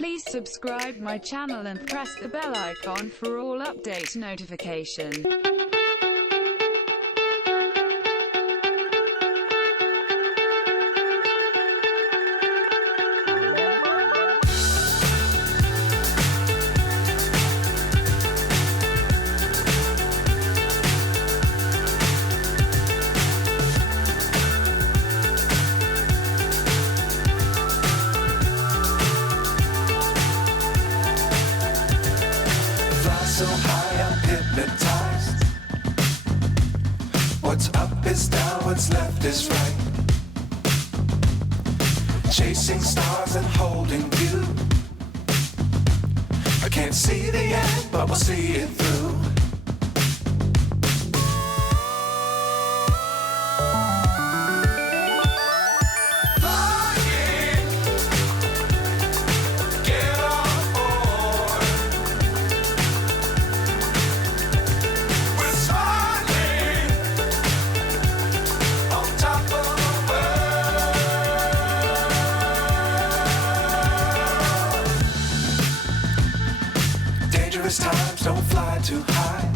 Please subscribe my channel and press the bell icon for all update notification. So high, I'm hypnotized. What's up is down, what's left is right. Chasing stars and holding you. I can't see the end, but we'll see it through. Dangerous times, don't fly too high.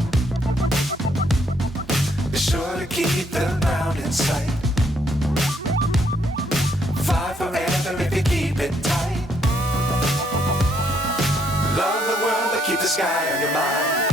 Be sure to keep the ground in sight. Fly forever if you keep it tight. Love the world, but keep the sky on your mind.